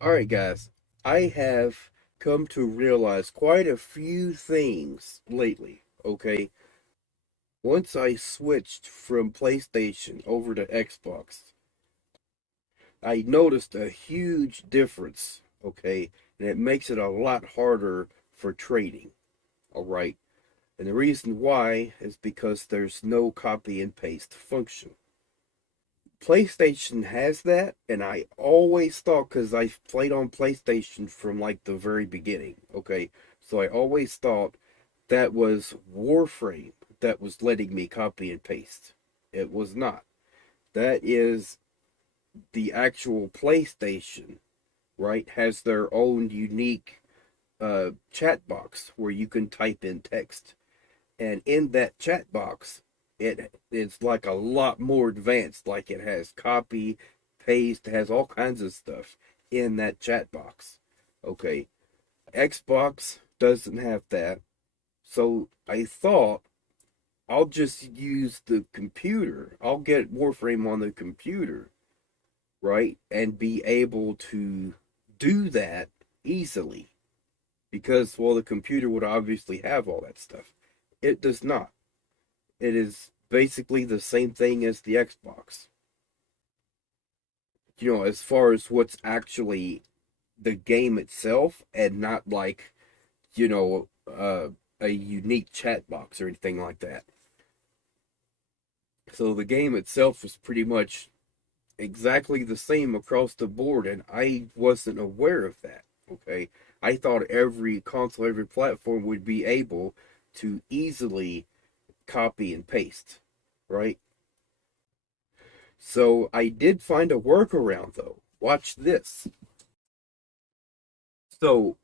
Alright, guys, I have come to realize quite a few things lately, okay? Once I switched from PlayStation over to Xbox, I noticed a huge difference, okay? And it makes it a lot harder for trading, alright? And the reason why is because there's no copy and paste function. PlayStation has that, and I always thought, because I've played on PlayStation from like the very beginning, okay? So I always thought that was Warframe that was letting me copy and paste. It was not. That is the actual PlayStation, right? Has their own unique chat box where you can type in text. And in that chat box, it's like a lot more advanced. Like it has copy, paste, has all kinds of stuff in that chat box. Okay, Xbox doesn't have that, so I thought I'll just use the computer. I'll get Warframe on the computer, right, and be able to do that easily because well, the computer would obviously have all that stuff. It does not. It is basically the same thing as the Xbox. As far as what's actually the game itself and not like, you know, a unique chat box or anything like that. So the game itself is pretty much exactly the same across the board, and I wasn't aware of that. Okay. I thought every console, every platform would be able to easily copy and paste, right? So I did find a workaround though. Watch this. So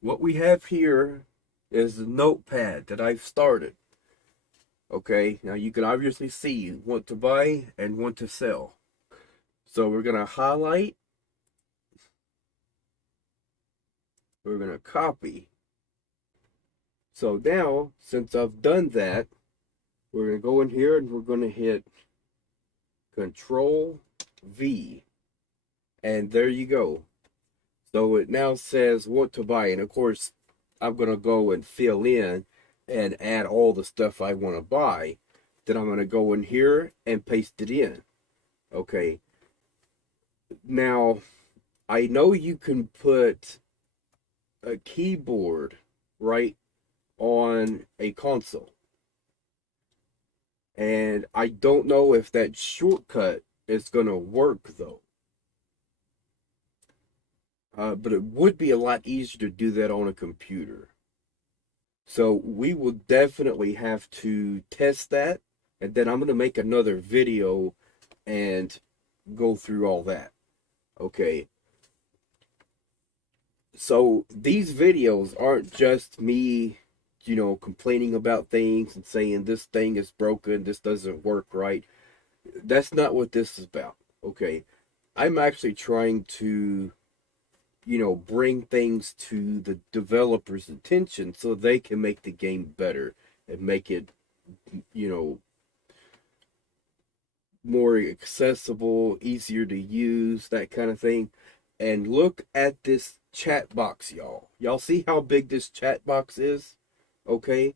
what we have here is a notepad that I've started. Okay, now you can obviously see want to buy and want to sell. So we're gonna highlight, we're gonna copy. So now, since I've done that, we're gonna go in here and we're gonna hit Control V. And there you go. So it now says what to buy. And of course, I'm going to go and fill in and add all the stuff I want to buy. Then I'm going to go in here and paste it in. Okay. Now, I know you can put a keyboard right on a console. And I don't know if that shortcut is going to work though. But it would be a lot easier to do that on a computer. So we will definitely have to test that. And then I'm going to make another video and go through all that. Okay. So these videos aren't just me, complaining about things and saying this thing is broken, this doesn't work right. That's not what this is about. Okay. I'm actually trying to bring things to the developer's attention so they can make the game better and make it, you know, more accessible, easier to use, that kind of thing. And look at this chat box, y'all. Y'all see how big this chat box is? Okay?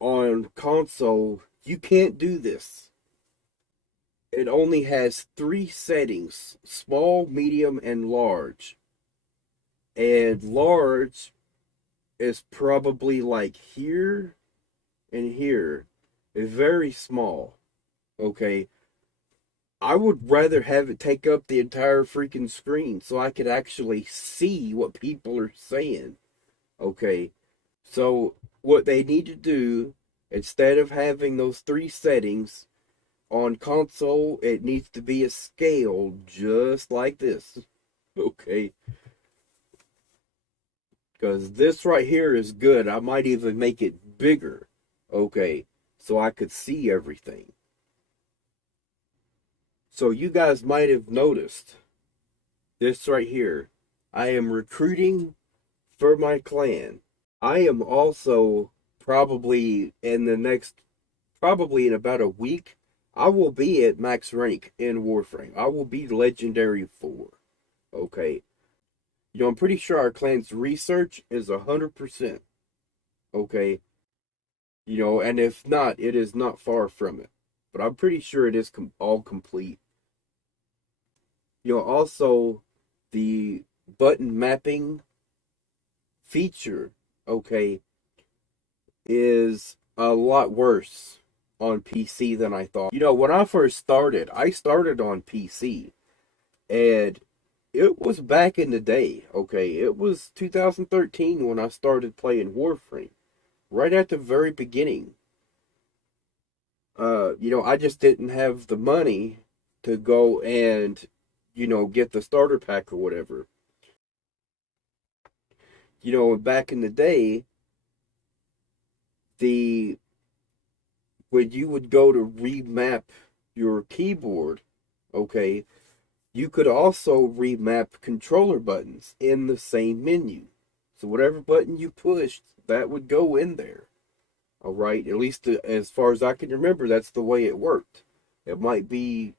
On console, you can't do this. It only has three settings: small, medium, and large. And large is probably like here and here. It's very small. Okay. I would rather have it take up the entire freaking screen so I could actually see what people are saying. Okay. So, what they need to do, instead of having those three settings on console, it needs to be a scale just like this. Okay. Because this right here is good. I might even make it bigger. Okay. So I could see everything. So you guys might have noticed this right here. I am recruiting for my clan. I am also probably in about a week, I will be at max rank in Warframe. I will be legendary 4. Okay. I'm pretty sure our clan's research is 100%. Okay. And if not, it is not far from it. But I'm pretty sure it is all complete. Also the button mapping feature, okay, is a lot worse on PC than I thought. When I started on PC, and it was back in the day, okay? It was 2013 when I started playing Warframe, right at the very beginning. I just didn't have the money to go and, get the starter pack or whatever. Back in the day, the when you would go to remap your keyboard, okay, you could also remap controller buttons in the same menu. So whatever button you pushed, that would go in there. All right, at least as far as I can remember, that's the way it worked. It might be,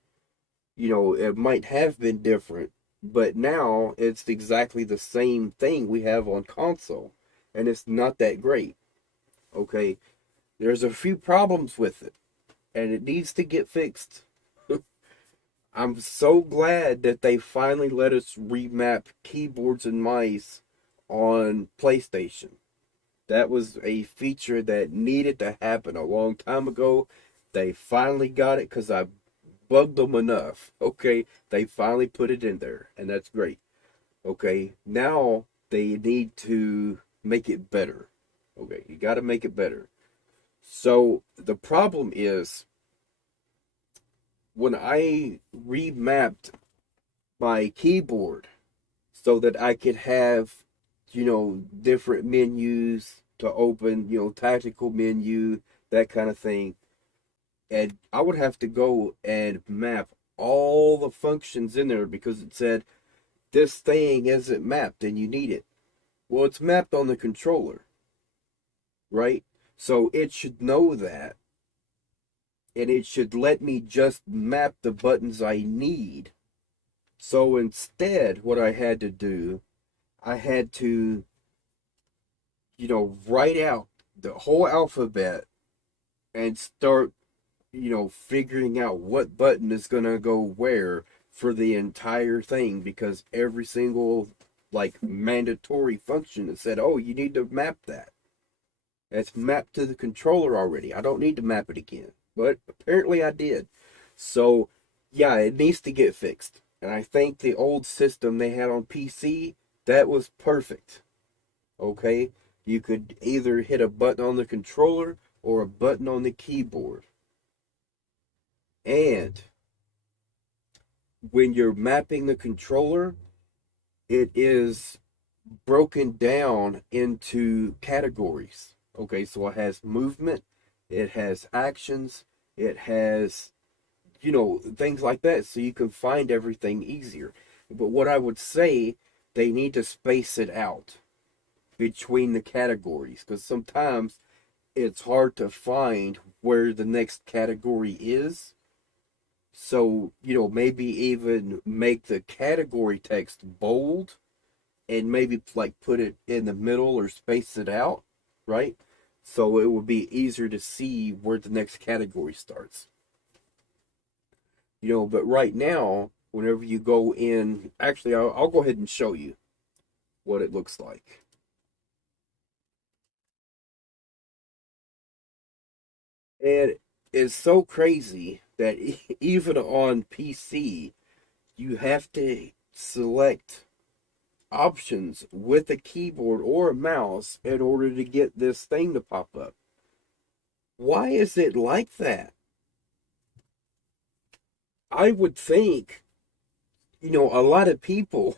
it might have been different, but now it's exactly the same thing we have on console, and it's not that great. Okay, there's a few problems with it, and it needs to get fixed. I'm so glad that they finally let us remap keyboards and mice on PlayStation. That was a feature that needed to happen a long time ago. They finally got it because I bugged them enough. Okay, they finally put it in there, and that's great. Okay, now they need to make it better. Okay, you got to make it better. So the problem is when I remapped my keyboard so that I could have, different menus to open, tactical menu, that kind of thing. And I would have to go and map all the functions in there because it said this thing isn't mapped and you need it. Well, it's mapped on the controller, right? So it should know that and it should let me just map the buttons I need. So instead, what I had to do, I had to, write out the whole alphabet and start, figuring out what button is going to go where for the entire thing because every single, like, mandatory function that said, oh, you need to map that. It's mapped to the controller already. I don't need to map it again. But apparently I did. So, yeah, it needs to get fixed. And I think the old system they had on PC, that was perfect. Okay? You could either hit a button on the controller or a button on the keyboard. And when you're mapping the controller, it is broken down into categories. Okay, so it has movement, it has actions, it has, things like that, so you can find everything easier. But what I would say, they need to space it out between the categories because sometimes it's hard to find where the next category is. So, maybe even make the category text bold and maybe like put it in the middle or space it out, right? So it would be easier to see where the next category starts. But right now, whenever you go in, actually, I'll go ahead and show you what it looks like. And it's so crazy that even on PC, you have to select options with a keyboard or a mouse in order to get this thing to pop up. Why is it like that? I would think, a lot of people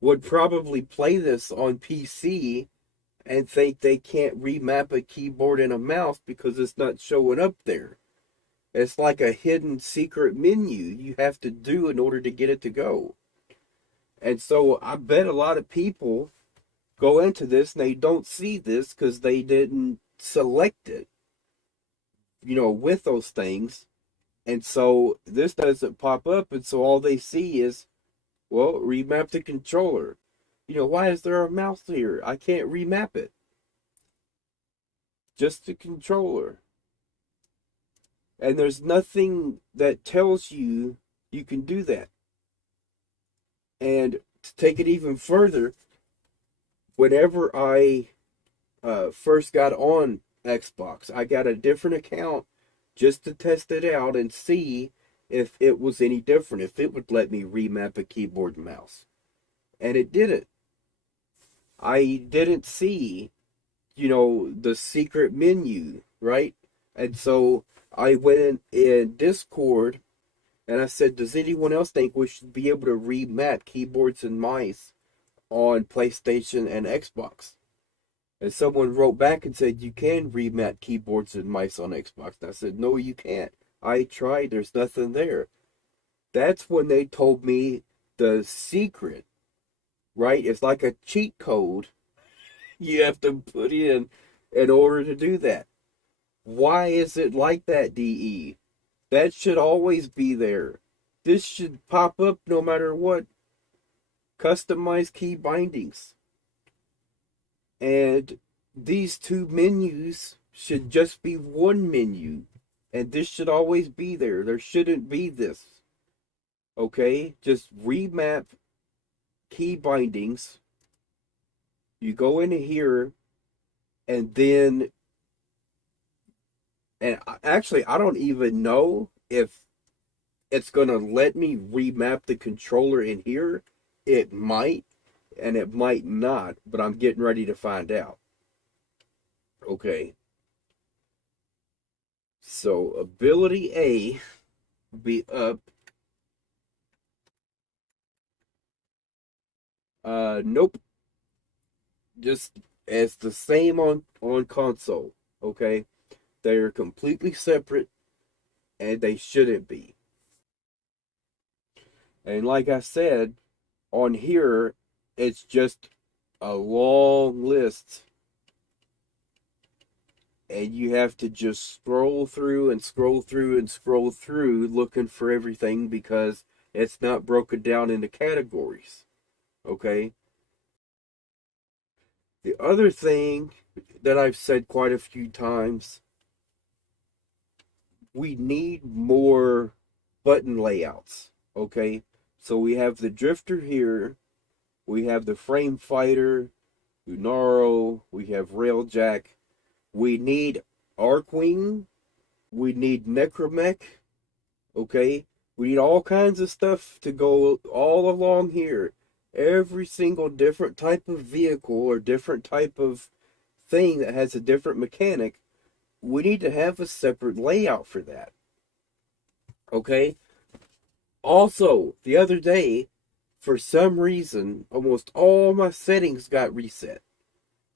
would probably play this on PC and think they can't remap a keyboard and a mouse because it's not showing up there. It's like a hidden secret menu you have to do in order to get it to go. And so I bet a lot of people go into this and they don't see this because they didn't select it, with those things. And so this doesn't pop up. And so all they see is, Well, remap the controller. Why is there a mouse here? I can't remap it. Just the controller. And there's nothing that tells you you can do that. And to take it even further, whenever I first got on Xbox, I got a different account just to test it out and see if it was any different, if it would let me remap a keyboard and mouse. And it didn't. I didn't see, the secret menu, right? And so I went in Discord and I said, does anyone else think we should be able to remap keyboards and mice on PlayStation and Xbox? And someone wrote back and said, you can remap keyboards and mice on Xbox. And I said, no, you can't. I tried, there's nothing there. That's when they told me the secret, right? It's like a cheat code you have to put in order to do that. Why is it like that, DE? That should always be there. This should pop up no matter what. Customize key bindings. And these two menus should just be one menu. And this should always be there. There shouldn't be this. Okay? Just remap key bindings. You go into here and then, and actually I don't even know if it's going to let me remap the controller in here. It might, and it might not, but I'm getting ready to find out. Okay. So ability A be up. Nope. Just it's the same on console. Okay. They're completely separate, and they shouldn't be. And like I said, on here, it's just a long list. And you have to just scroll through and scroll through and scroll through looking for everything because it's not broken down into categories. Okay? The other thing that I've said quite a few times, we need more button layouts. Okay? So we have the drifter here, we have the frame fighter, Lunaro, we have Railjack. We need Archwing. We need Necromech. Okay? We need all kinds of stuff to go all along here. Every single different type of vehicle or different type of thing that has a different mechanic, we need to have a separate layout for that. Okay? Also, the other day, for some reason, almost all my settings got reset.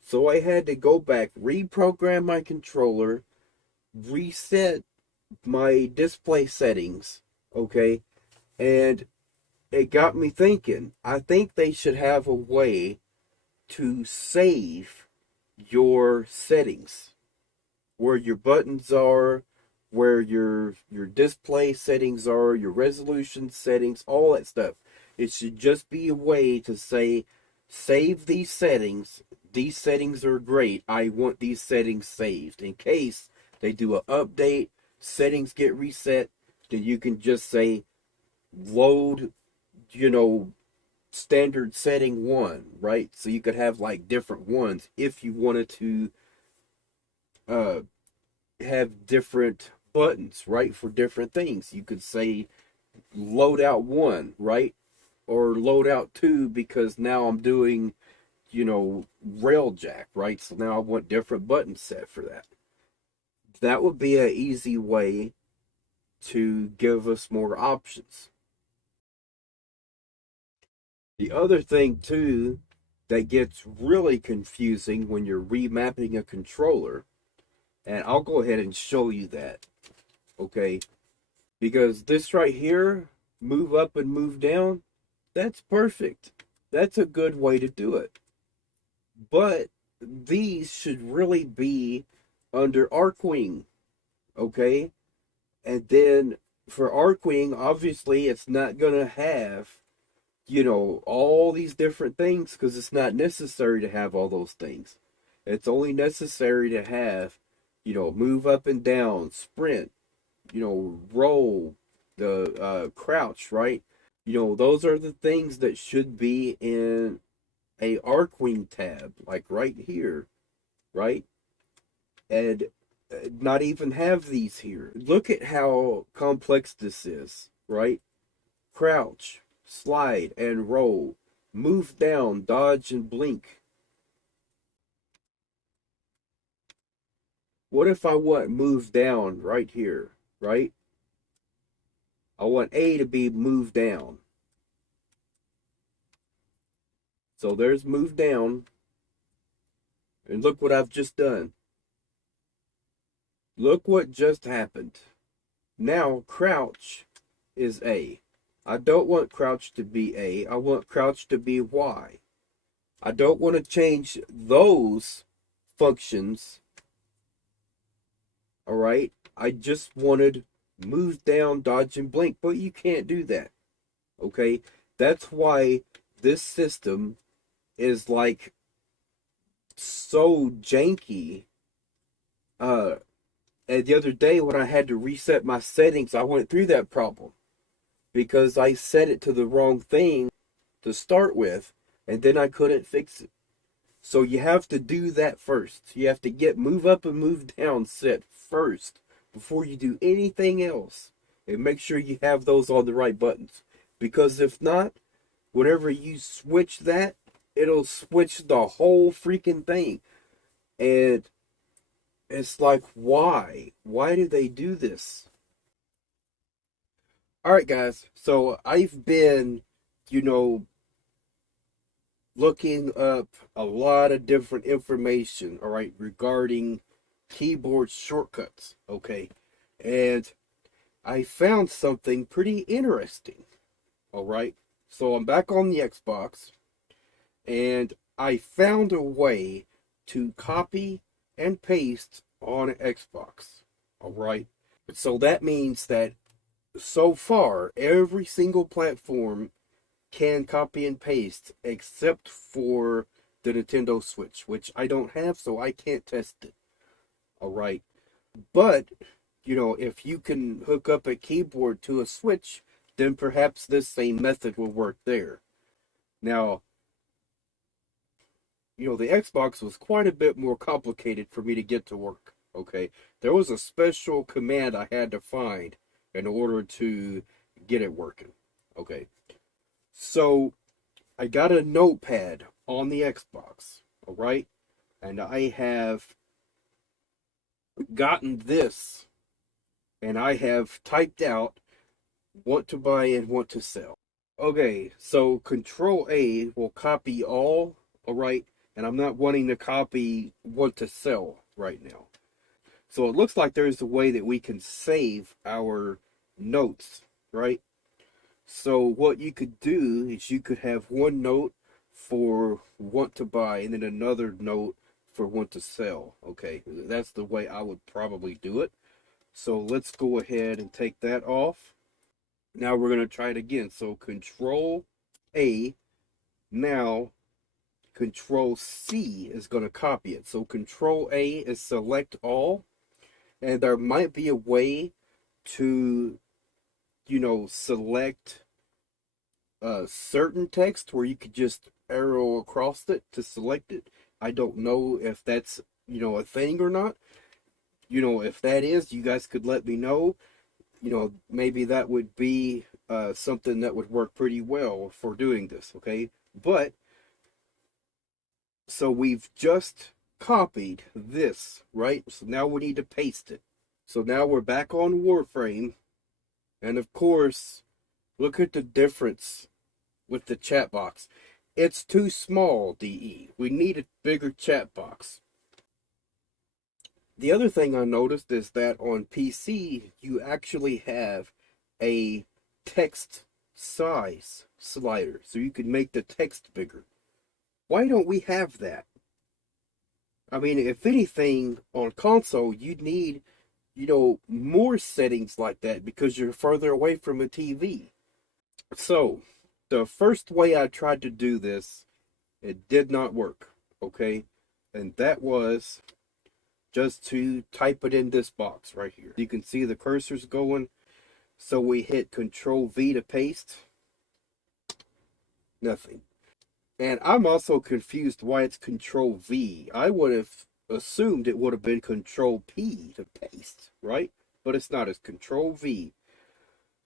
So I had to go back, reprogram my controller, reset my display settings, okay? And it got me thinking, I think they should have a way to save your settings, where your buttons are, where your display settings are, your resolution settings, all that stuff. It should just be a way to say, save these settings. These settings are great. I want these settings saved. In case they do an update, settings get reset, then you can just say, load, standard setting 1, right? So you could have like different ones if you wanted to uh, have different buttons, right, for different things. You could say loadout 1, right? Or loadout 2 because now I'm doing, Railjack, right? So now I want different buttons set for that. That would be an easy way to give us more options. The other thing too that gets really confusing when you're remapping a controller, and I'll go ahead and show you that, okay? Because this right here, move up and move down, that's perfect. That's a good way to do it. But these should really be under Archwing, okay? And then for Archwing, obviously it's not going to have all these different things, because it's not necessary to have all those things. It's only necessary to have, move up and down, sprint, roll, the crouch, right? Those are the things that should be in a Archwing tab, like right here, right? And not even have these here. Look at how complex this is, right? Crouch, slide, and roll. Move down, dodge, and blink. What if I want move down right here, right? I want A to be moved down. So there's move down. And look what I've just done. Look what just happened. Now crouch is A. I don't want crouch to be A. I want crouch to be Y. I don't want to change those functions. All right. I just wanted move down, dodge, and blink, but you can't do that. Okay. That's why this system is like so janky. And the other day when I had to reset my settings, I went through that problem because I set it to the wrong thing to start with, and then I couldn't fix it. So you have to do that first. You have to get move up and move down set first before you do anything else. And make sure you have those on the right buttons. Because if not, whenever you switch that, it'll switch the whole freaking thing. And it's like, why? Why do they do this? Alright, guys. So I've been, you know, looking up a lot of different information, all right, regarding keyboard shortcuts, okay? And I found something pretty interesting, all right? So I'm back on the Xbox, and I found a way to copy and paste on Xbox, all right? So that means that so far, every single platform can copy and paste except for the Nintendo Switch, which I don't have, so I can't test it. All right. But, if you can hook up a keyboard to a Switch, then perhaps this same method will work there. Now, the Xbox was quite a bit more complicated for me to get to work. Okay. There was a special command I had to find in order to get it working. Okay. So I got a notepad on the Xbox, all right? And I have gotten this, and I have typed out want to buy and want to sell. Okay, so Control A will copy all right? And I'm not wanting to copy want to sell right now. So it looks like there's a way that we can save our notes, right? So what you could do is you could have one note for want to buy and then another note for want to sell. Okay, that's the way I would probably do it. So let's go ahead and take that off. Now we're going to try it again. So Control A. Now Control C is going to copy it. So Control A is select all. And there might be a way to, select certain text where you could just arrow across it to select it. I don't know if that's, a thing or not. If that is, you guys could let me know. Maybe that would be something that would work pretty well for doing this, okay? But, so we've just copied this, right? So now we need to paste it. So now we're back on Warframe. And of course, look at the difference with the chat box. It's too small, DE. We need a bigger chat box. The other thing I noticed is that on PC, you actually have a text size slider, so you can make the text bigger. Why don't we have that? I mean, if anything, on console, you'd need, more settings like that because you're further away from a TV. So, The first way I tried to do this, it did not work, okay? And that was just to type it in this box right here. You can see the cursor's going. So we hit Control V to paste. Nothing. And I'm also confused why it's Control V. I would have assumed it would have been Control P to paste, right? But it's not, it's Control V.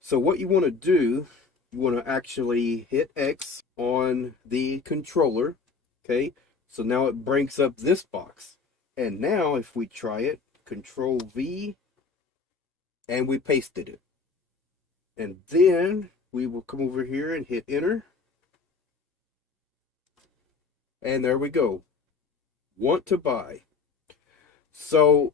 So what you want to do, you want to actually hit X on the controller, okay? So now it brings up this box. And now if we try it, Control V, and we pasted it. And then we will come over here and hit enter. And there we go. Want to buy. So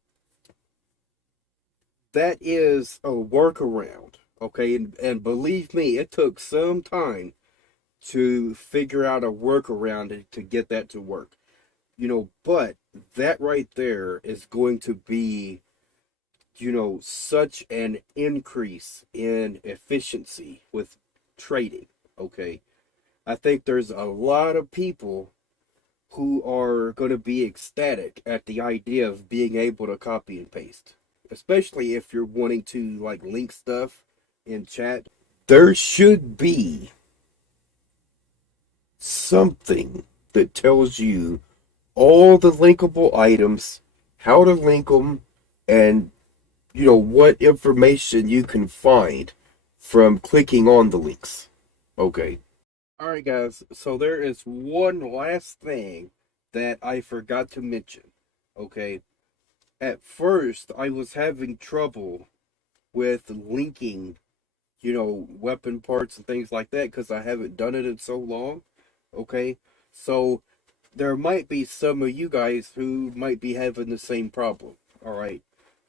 that is a workaround. Okay, and believe me, it took some time to figure out a workaround to get that to work. But that right there is going to be, such an increase in efficiency with trading. Okay, I think there's a lot of people who are going to be ecstatic at the idea of being able to copy and paste, especially if you're wanting to like link stuff in chat. There should be something that tells you all the linkable items, how to link them, and what information you can find from clicking on the links. Okay. Alright guys, so there is one last thing that I forgot to mention. Okay. At first I was having trouble with linking, weapon parts and things like that because I haven't done it in so long. Okay. So there might be some of you guys who might be having the same problem. Alright.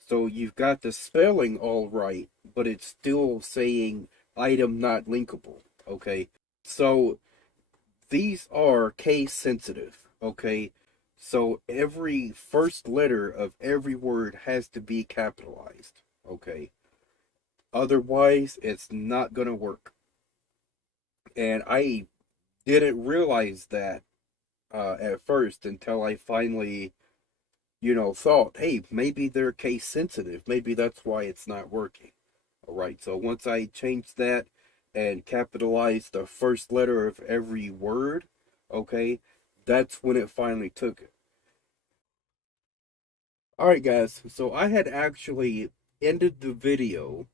So you've got the spelling all right, but it's still saying item not linkable. Okay. So these are case sensitive, okay? So every first letter of every word has to be capitalized, okay? Otherwise, it's not going to work. And I didn't realize that at first until I finally, thought, hey, maybe they're case sensitive. Maybe that's why it's not working. All right, so once I changed that and capitalized the first letter of every word, okay, that's when it finally took it. All right, guys, so I had actually ended the video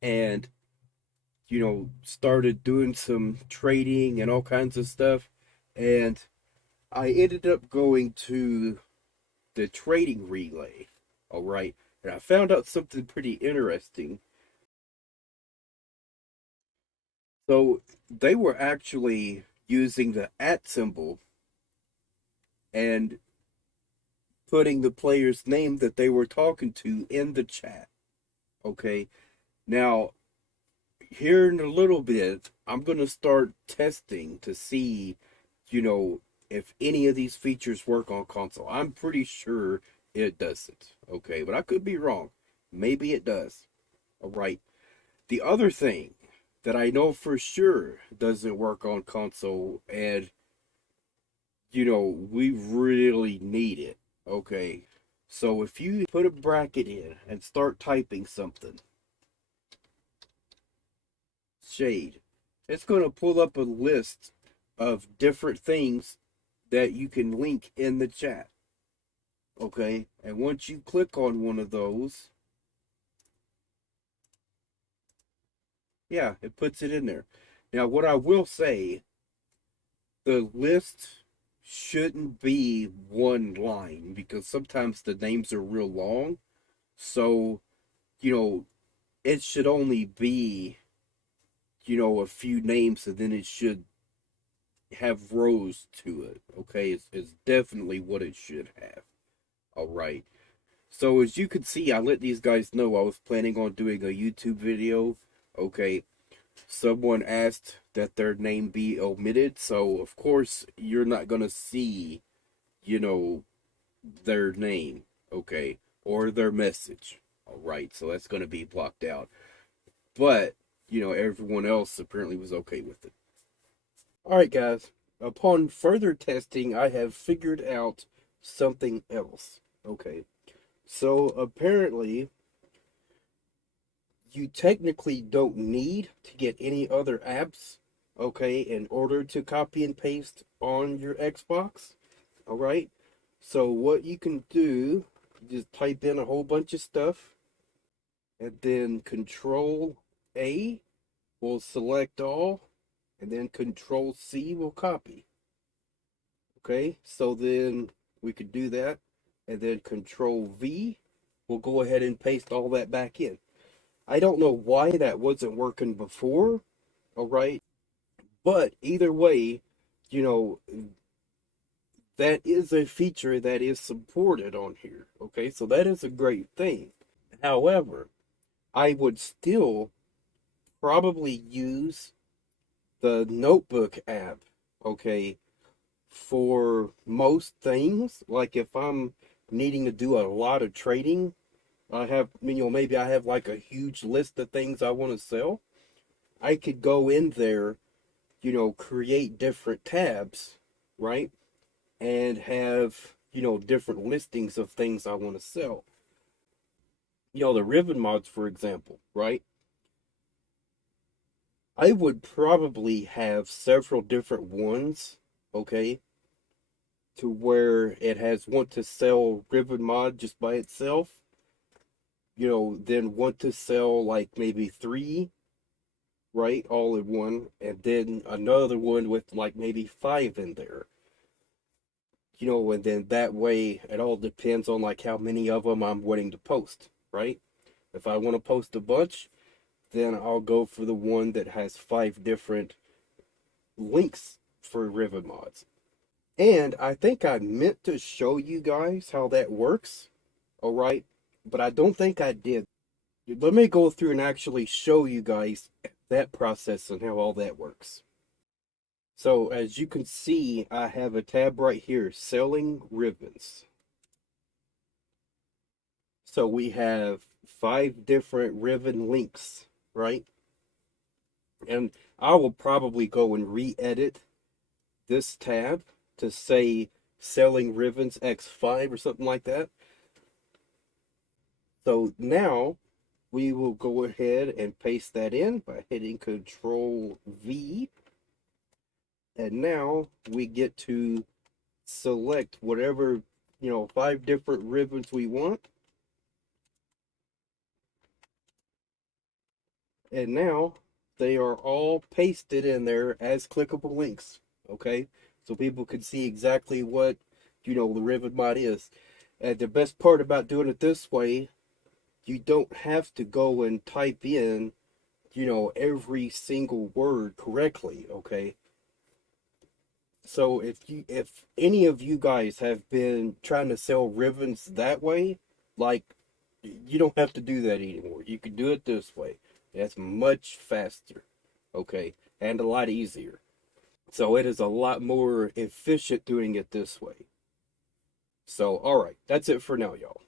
and, started doing some trading and all kinds of stuff. And I ended up going to the trading relay, all right, and I found out something pretty interesting. So they were actually using the @ symbol and putting the player's name that they were talking to in the chat. Okay. Now, here in a little bit, I'm going to start testing to see, if any of these features work on console. I'm pretty sure it doesn't. Okay. But I could be wrong. Maybe it does. All right. The other thing that I know for sure doesn't work on console, and we really need it. Okay. So if you put a bracket in and start typing something, shade, it's going to pull up a list of different things that you can link in the chat. Okay. And once you click on one of those, yeah, it puts it in there. Now, what I will say, the list shouldn't be one line because sometimes the names are real long. So, it should only be, a few names, and then it should have rows to it. Okay, it's definitely what it should have. All right. So as you can see, I let these guys know I was planning on doing a YouTube video. Okay. Someone asked that their name be omitted, so of course you're not gonna see, you know, their name, okay, or their message. All right, so that's gonna be blocked out. But everyone else apparently was okay with it. All right, guys. Upon further testing, I have figured out something else. Okay. So apparently, you technically don't need to get any other apps, okay, in order to copy and paste on your Xbox. All right. So what you can do, just type in a whole bunch of stuff, and then Control A will select all, and then Control C will copy. Okay, so then we could do that, and then Control V will go ahead and paste all that back in. I don't know why that wasn't working before, all right, but either way, you know, that is a feature that is supported on here. Okay, so that is a great thing. However, I would still probably use the Notebook app, okay, for most things. Like if I'm needing to do a lot of trading, I have, maybe I have like a huge list of things I want to sell. I could go in there, create different tabs, right? And have, different listings of things I want to sell. The Riven mods, for example, right? I would probably have several different ones, okay, to where it has want to sell Riven mod just by itself, then want to sell like maybe three, right, all in one, and then another one with like maybe five in there, and then that way it all depends on like how many of them I'm wanting to post, right? If I want to post a bunch, then I'll go for the one that has five different links for Riven mods. And I think I meant to show you guys how that works, all right? But I don't think I did. Let me go through and actually show you guys that process and how all that works. So as you can see, I have a tab right here, Selling Rivens. So we have five different Riven links, right? And I will probably go and re-edit this tab to say Selling Rivens X5 or something like that. So now we will go ahead and paste that in by hitting Control V. And now we get to select whatever, five different ribbons we want. And now they are all pasted in there as clickable links. Okay, so people can see exactly what, the Riven mod is. And the best part about doing it this way, you don't have to go and type in, every single word correctly, okay? So if any of you guys have been trying to sell Rivens that way, like, you don't have to do that anymore. You can do it this way. It's much faster, okay, and a lot easier. So it is a lot more efficient doing it this way. So, all right, that's it for now, y'all.